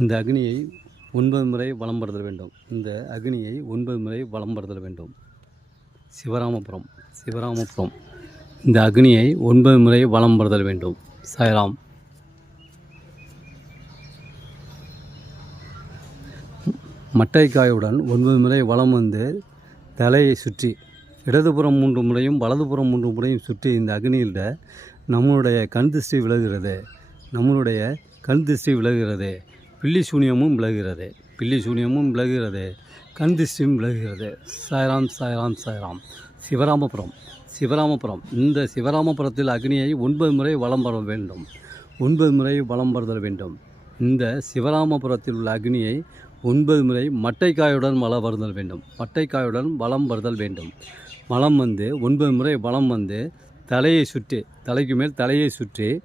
இந்த அக்னியை ஒன்பது முறை வலம் படுதல் வேண்டும். இந்த அக்னியை ஒன்பது முறை வலம் படுதல் வேண்டும். சிவராமபுரம் சிவராமபுரம். இந்த அக்னியை ஒன்பது முறை வலம் படுதல் வேண்டும். சாய்ராம். மட்டைக்காயுடன் ஒன்பது முறை வளம் வந்து தலையை சுற்றி இடதுபுறம் மூன்று முறையும் வலதுபுறம் மூன்று முறையும் சுற்றி இந்த அக்னியில் நம்மளுடைய கண் திருஷ்டி விலகுகிறது. நம்மளுடைய கண் திருஷ்டி விலகுகிறது. பில்லி சூனியமும் விலகுகிறது. பில்லி சூனியமும் விலகுகிறது. கண் திருஷ்டியும் விலகுகிறது. சாய்ராம் சாய்ராம் சாய்ராம். சிவராமபுரம். சிவராமபுரம். இந்த சிவராமபுரத்தில் அக்னியை ஒன்பது முறை வலம் வர வேண்டும். ஒன்பது முறை வலம் வருதல் வேண்டும். இந்த சிவராமபுரத்தில் உள்ள அக்னியை ஒன்பது முறை மட்டைக்காயுடன் வலம் வருதல் வேண்டும். மட்டைக்காயுடன் வலம் வருதல் வேண்டும். வளம் வந்து ஒன்பது முறை வலம் வந்து தலையை சுற்றி தலைக்கு மேல் தலையை சுற்றி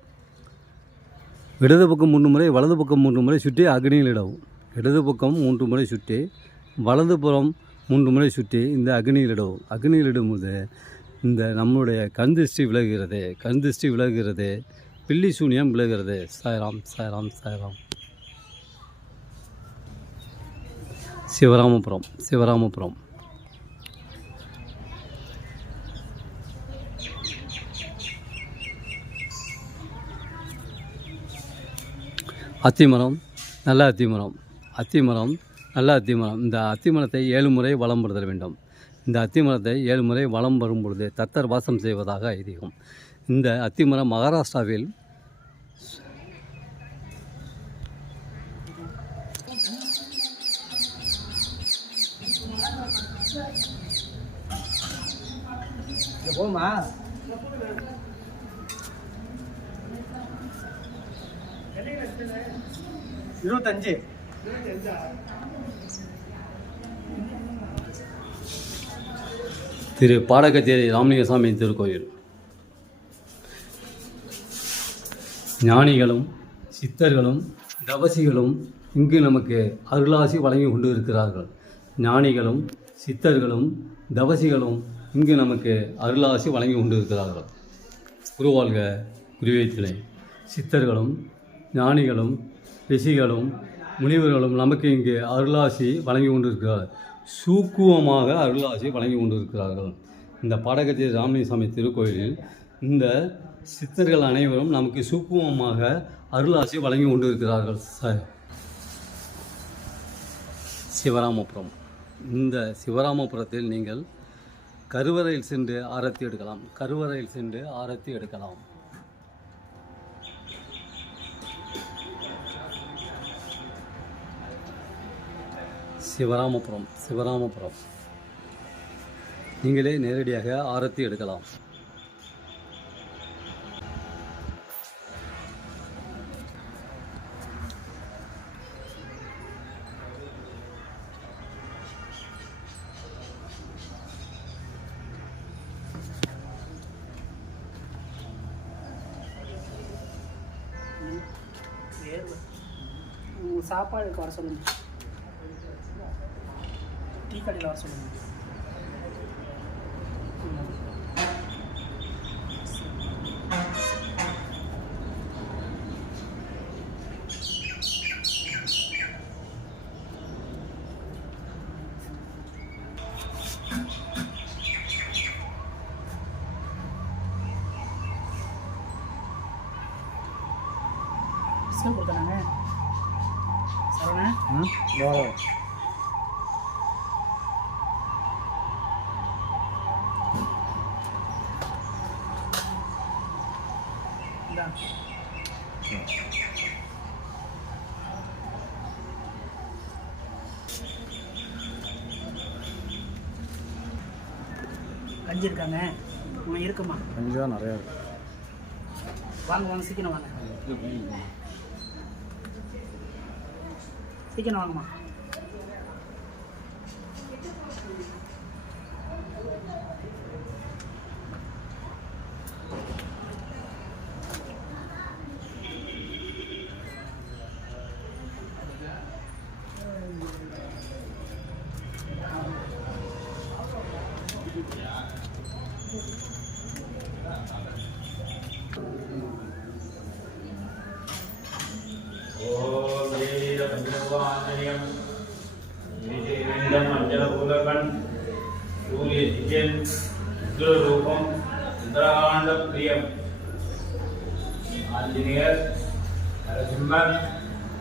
இடது பக்கம் மூன்று முறை வலது பக்கம் மூன்று முறை சுற்றி அக்னியில் இடவும். இடது பக்கம் மூன்று முறை சுற்றி வலது புறம் மூன்று முறை சுற்றி இந்த அக்னியில் இடவும். அக்னியில் இடும்போது இந்த நம்மளுடைய கண் திருஷ்டி விலகுகிறது. கண் திருஷ்டி விலகுகிறது. பில்லி சூனியம் விலகுறது சாய்ராம் சாய்ராம் சாய்ராம். சிவராமபுரம் சிவராமபுரம். அத்திமரம் நல்ல அத்திமரம். அத்திமரம் நல்ல அத்திமரம். இந்த அத்திமரத்தை ஏழு முறை வளம் படுத்த வேண்டும். இந்த அத்திமரத்தை ஏழு முறை வலம் வரும் பொழுது தத்தர் வாசம் செய்வதாக ஐதீகம். இந்த அத்திமரம் மகாராஷ்டிராவில் போமா இருபத்தஞ்சு. திரு பாடகச்சேரி ராமலிங்கசாமி திருக்கோயில். ஞானிகளும் சித்தர்களும் தவசிகளும் இங்கு நமக்கு அருளாசி வழங்கி கொண்டு இருக்கிறார்கள் ஞானிகளும் சித்தர்களும் தவசிகளும் இங்கு நமக்கு அருளாசி வழங்கி கொண்டு இருக்கிறார்கள் குருவாழ்க குருவே சித்தர்களும் ஞானிகளும் ரிஷிகளும் முனிவர்களும் நமக்கு இங்கு அருளாசி வழங்கி கொண்டிருக்கிறார். சூக்குவமாக அருளாசி வழங்கி கொண்டிருக்கிறார்கள். இந்த பாடகச்சேரி ராமலிங்கசாமி திருக்கோயிலில் இந்த சித்தர்கள் அனைவரும் நமக்கு சூக்குவமாக அருளாசி வழங்கி கொண்டிருக்கிறார்கள் சார். சிவராமபுரம். இந்த சிவராமபுரத்தில் நீங்கள் கருவறையில் சென்று ஆரத்தி எடுக்கலாம். கருவறையில் சென்று ஆரத்தி எடுக்கலாம். சிவராமபுரம் சிவராமபுரம். நீங்களே நேரடியாக ஆரத்தி எடுக்கலாம். சாப்பாடு சாப்பாடுக்கு வர சொல்லுங்க. டீ கடையில் வர சொல்லுங்க. பிஸ்கட் கொடுத்தாங்க சரவணா? இருக்குமா? கொஞ்சம் நிறையா இருக்கு. வாங்க வாங்க சீக்கிரம் வாங்க. சீக்கிரம் வாங்கம்மா. உக்ரரூபம் சுந்தரகாண்ட பிரியம். ஆஞ்சநேயர் நரசிம்மர்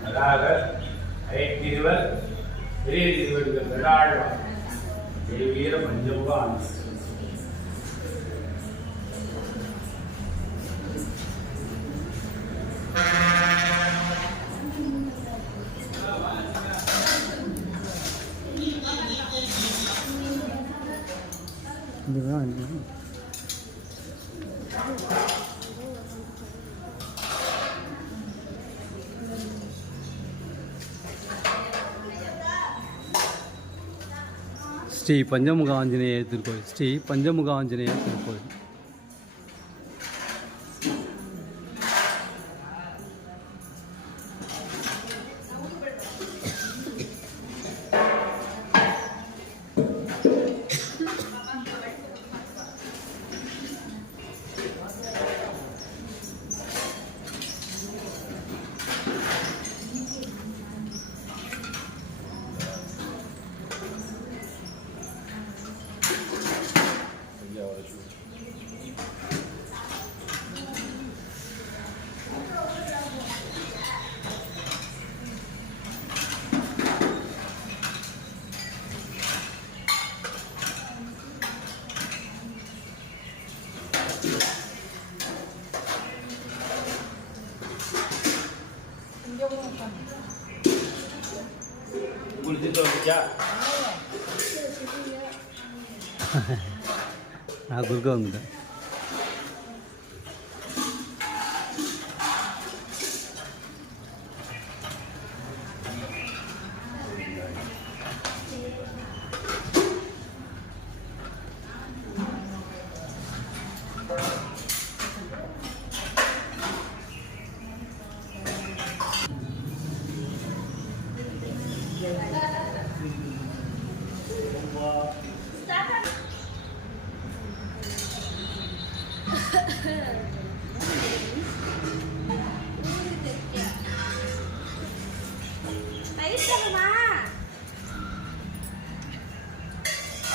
நகாகர் அயத்திருவர் பெரிய திருவடிகள் விழாழ்வார் தேவீர பஞ்சமுகான் இதுதான் ஸ்ரீ பஞ்சமுக ஆஞ்சநேயர் திருக்கோயில் ஸ்ரீ பஞ்சமுக ஆஞ்சநேயர் திருக்கோயில் ఆ గురుగా ఉంది.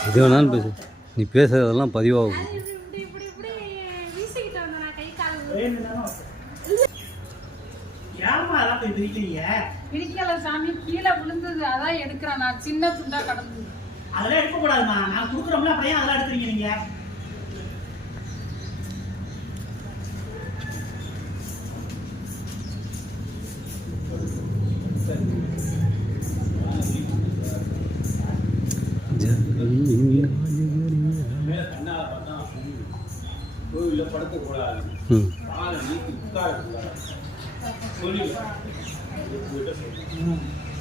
இது வேணாலும் பேசு நீ பேசுறதெல்லாம் பதிவாகும் சாமி கீழே விழுந்தது அதான் எடுக்கிறேன் நான் சின்ன துண்டா கடந்தது அதெல்லாம் எடுக்கக்கூடாதுமா நான் கொடுக்குறோம்ல அப்படியே அதெல்லாம் எடுத்துறீங்க நீங்க ம். காலை நீட்டி உட்காரக்கூடாது சொல்லி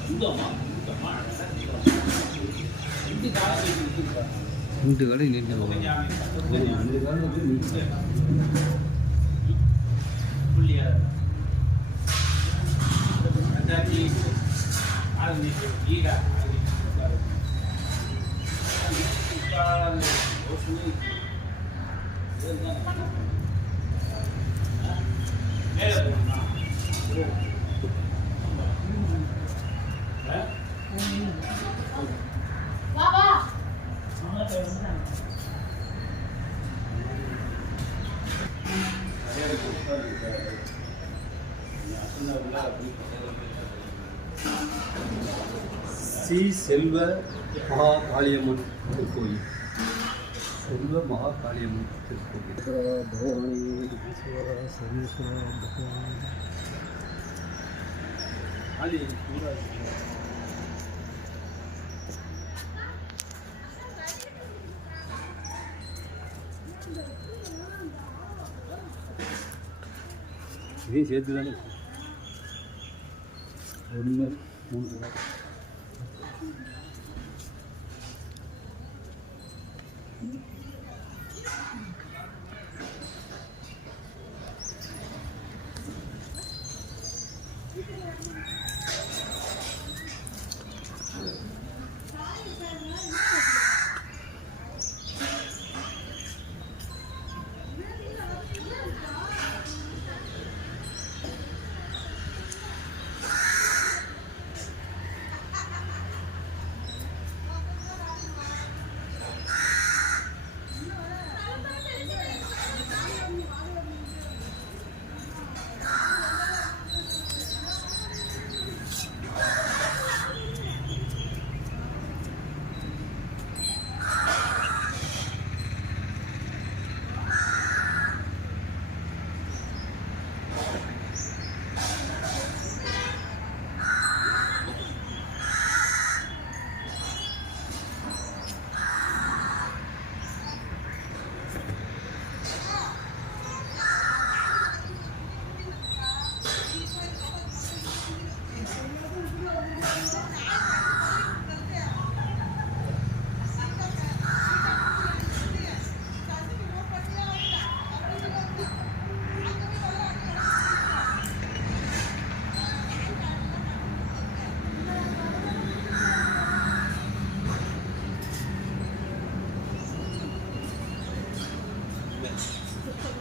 இந்தம்மா இந்தம்மா இந்த கடை நின்று வா சி ஸ்ரீ செல்வ மகா காளியம்மன் கோயில். செல்வ மகாகாளியம்மன் திருக்கோவில். இதையும் சேர்த்து தானே ஒன்று மூணு